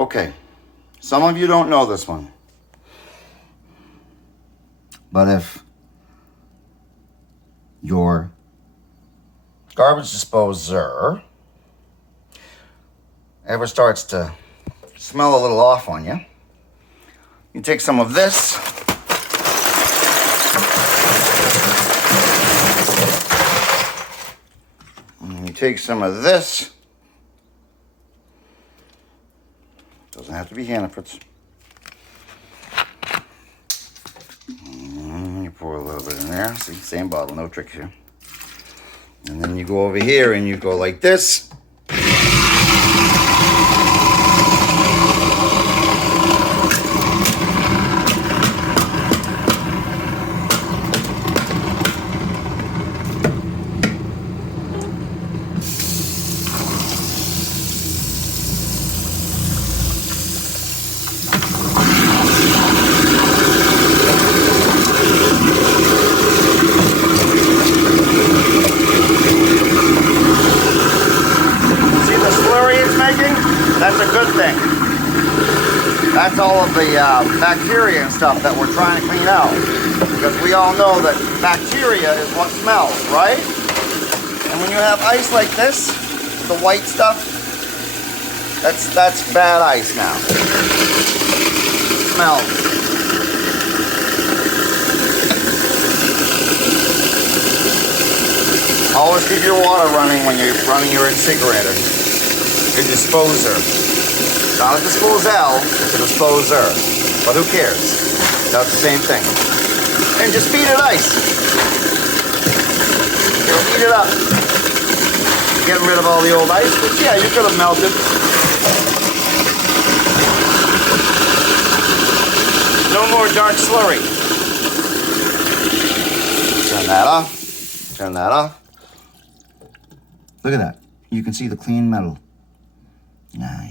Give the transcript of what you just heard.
Okay, some of you don't know this one. But if your garbage disposer ever starts to smell a little off on you, you take some of this and you take some of this. Doesn't have to be Hannaford's. You pour a little bit in there. See, same bottle, no tricks here. And then you go over here and you go like this. That's a good thing. That's all of the bacteria and stuff that we're trying to clean out. Because we all know that bacteria is what smells, right? And when you have ice like this, the white stuff, that's bad ice now. It smells. Always keep your water running when you're running your incinerator. Your disposer. Not a disposal, it's a disposer. But who cares? That's the same thing. And just beat it ice. You'll heat it up. Getting rid of all the old ice, which yeah, you could have melted. No more dark slurry. Turn that off. Turn that off. Look at that. You can see the clean metal. Nice.